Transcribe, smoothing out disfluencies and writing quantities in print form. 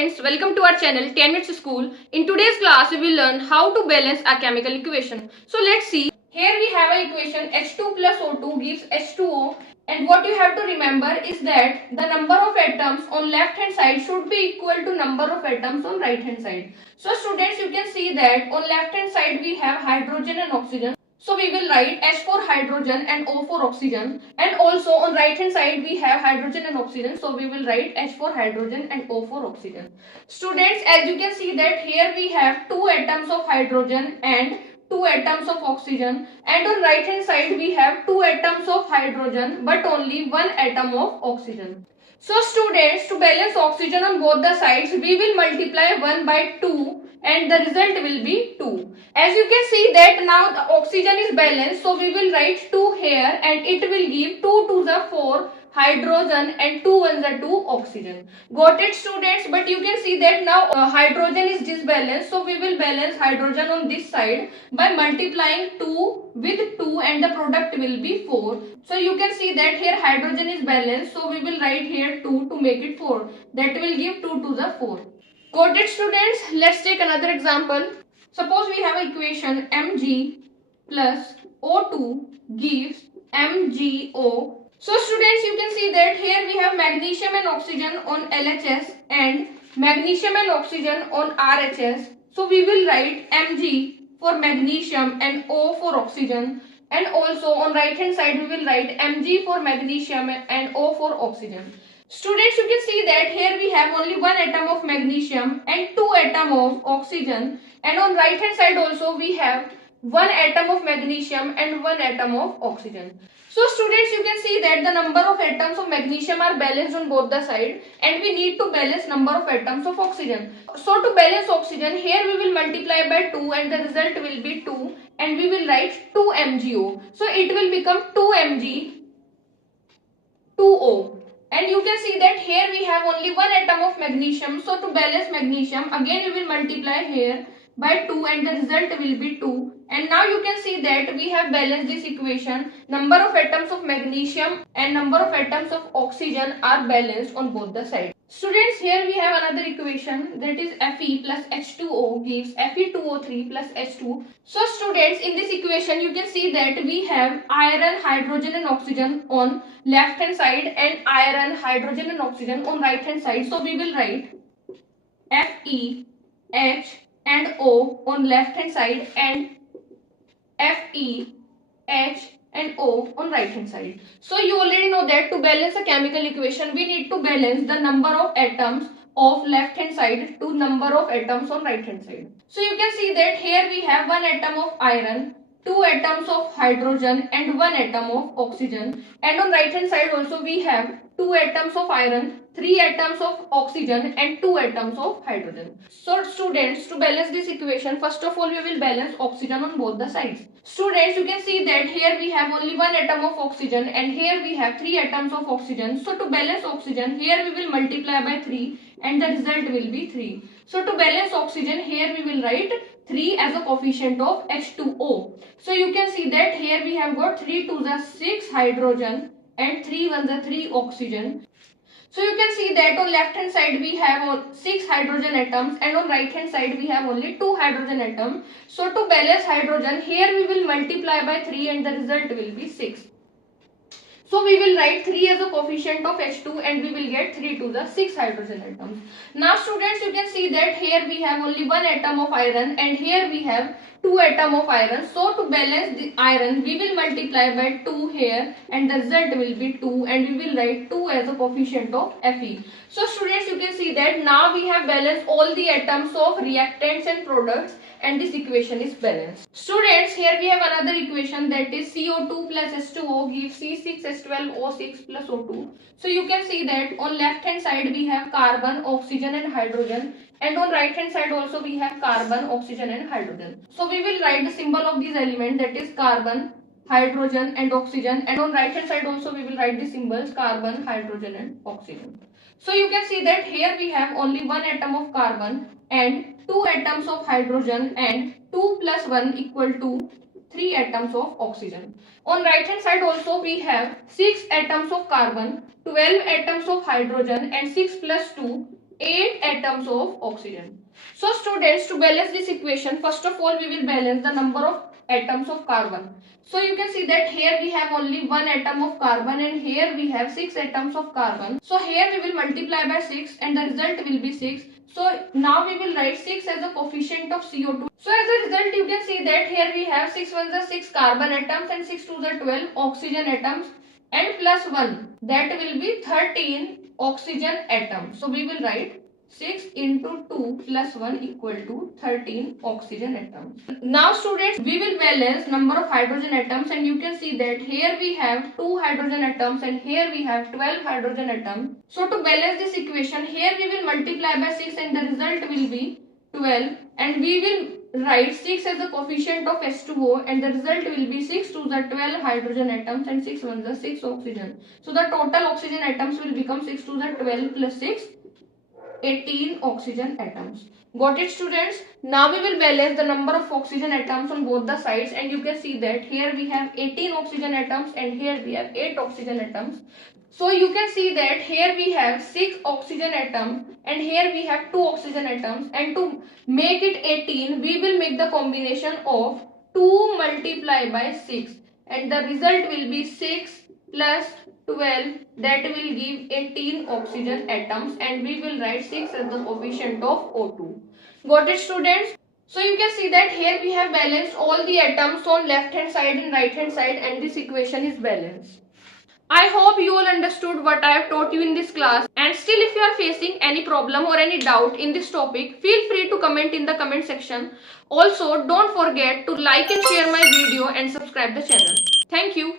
students, welcome to our channel 10 minutes school. In today's class we will learn how to balance a chemical equation. So let's see. Here we have an equation H2 plus O2 gives H2O, and what you have to remember is that the number of atoms on left hand side should be equal to number of atoms on right hand side. So students, you can see that on left hand side we have hydrogen and oxygen. So we will write H for hydrogen and O for oxygen, and also on right hand side we have hydrogen and oxygen, so we will write H for hydrogen and O for oxygen. Students, as you can see that here we have 2 atoms of hydrogen and 2 atoms of oxygen, and on right hand side we have 2 atoms of hydrogen but only 1 atom of oxygen. So students, to balance oxygen on both the sides, we will multiply 1 by 2 and the result will be 2. As you can see that now the oxygen is balanced, so we will write 2 here and it will give 2 to the 4 hydrogen and 2 1 the 2 oxygen. Got it students? But you can see that now hydrogen is disbalanced, so we will balance hydrogen on this side by multiplying 2 with 2 and the product will be 4. So you can see that here hydrogen is balanced, so we will write here 2 to make it 4. That will give 2 to the 4. Got it students? Let's take another example. Suppose we have an equation Mg plus O2 gives MgO. So students, you can see that here we have magnesium and oxygen on LHS and magnesium and oxygen on RHS. So we will write Mg for magnesium and O for oxygen, and also on right hand side we will write Mg for magnesium and O for oxygen. Students, you can see that here we have only 1 atom of magnesium and 2 atom of oxygen, and on right hand side also we have 1 atom of magnesium and 1 atom of oxygen. So students, you can see that the number of atoms of magnesium are balanced on both the sides, and we need to balance number of atoms of oxygen. So to balance oxygen, here we will multiply by 2 and the result will be 2, and we will write 2 MgO. So it will become 2 Mg 2O. And you can see that here we have only 1 atom of magnesium. So to balance magnesium, again we will multiply here by 2 and the result will be 2. And now you can see that we have balanced this equation. Number of atoms of magnesium and number of atoms of oxygen are balanced on both the sides. Students, here we have another equation, that is Fe plus H2O gives Fe2O3 plus H2. So students, in this equation you can see that we have iron, hydrogen and oxygen on left hand side and iron, hydrogen and oxygen on right hand side. So we will write Fe, H and O on left hand side and Fe, H and O on right hand side. So you already know that to balance a chemical equation we need to balance the number of atoms of left hand side to number of atoms on right hand side. So you can see that here we have 1 atom of iron, 2 atoms of hydrogen and 1 atom of oxygen, and on right hand side also we have 2 atoms of iron, 3 atoms of oxygen and 2 atoms of hydrogen. So students, to balance this equation, first of all we will balance oxygen on both the sides. Students, you can see that here we have only 1 atom of oxygen and here we have 3 atoms of oxygen. So to balance oxygen, here we will multiply by 3 and the result will be 3. So to balance oxygen, here we will write 3 as a coefficient of H2O. So you can see that here we have got 3 to the 6 hydrogen and 3 1 the 3 oxygen. So you can see that on left hand side we have 6 hydrogen atoms and on right hand side we have only 2 hydrogen atoms. So to balance hydrogen, here we will multiply by 3 and the result will be 6. So we will write 3 as a coefficient of H2 and we will get 3 to the 6 hydrogen atoms. Now students, you can see that here we have only 1 atom of iron and here we have 2 atom of iron. So to balance the iron, we will multiply by 2 here and the result will be 2 and we will write 2 as a coefficient of Fe. So students, you can see that now we have balanced all the atoms of reactants and products and this equation is balanced. Students, here we have another equation, that is CO2 plus H2O gives C6H12O6 plus O2. So you can see that on left hand side we have carbon, oxygen and hydrogen, and on right hand side also we have carbon, oxygen and hydrogen. So we will write the symbol of these elements, that is carbon, hydrogen and oxygen, and on right hand side also we will write the symbols carbon, hydrogen and oxygen. So you can see that here we have only 1 atom of carbon and 2 atoms of hydrogen and 2 plus 1 equal to 3 atoms of oxygen. On right hand side also we have 6 atoms of carbon, 12 atoms of hydrogen and 6 plus 2, 8 atoms of oxygen. So students, to balance this equation, first of all we will balance the number of atoms of carbon. So you can see that here we have only one atom of carbon and here we have 6 atoms of carbon. So here we will multiply by 6 and the result will be 6. So now we will write 6 as a coefficient of CO2. So as a result you can see that here we have 6 ones are 6 carbon atoms and 6 twos are 12 oxygen atoms and plus 1, that will be 13 oxygen atoms. So we will write 6 into 2 plus 1 equal to 13 oxygen atoms. Now students, we will balance number of hydrogen atoms and you can see that here we have 2 hydrogen atoms and here we have 12 hydrogen atoms. So to balance this equation, here we will multiply by 6 and the result will be 12 and we will write 6 as the coefficient of H2O and the result will be 6 to the 12 hydrogen atoms and 6 ones are 6 oxygen. So the total oxygen atoms will become 6 to the 12 plus 6, 18 oxygen atoms. Got it students? Now we will balance the number of oxygen atoms on both the sides and you can see that here we have 18 oxygen atoms and here we have 8 oxygen atoms. So you can see that here we have 6 oxygen atoms and here we have 2 oxygen atoms, and to make it 18 we will make the combination of 2 multiplied by 6 and the result will be 6 plus 12, that will give 18 oxygen atoms and we will write 6 as the coefficient of O2. Got it students? So you can see that here we have balanced all the atoms on left hand side and right hand side and this equation is balanced. I hope you all understood what I have taught you in this class, and still if you are facing any problem or any doubt in this topic, feel free to comment in the comment section. Also don't forget to like and share my video and subscribe the channel. Thank you.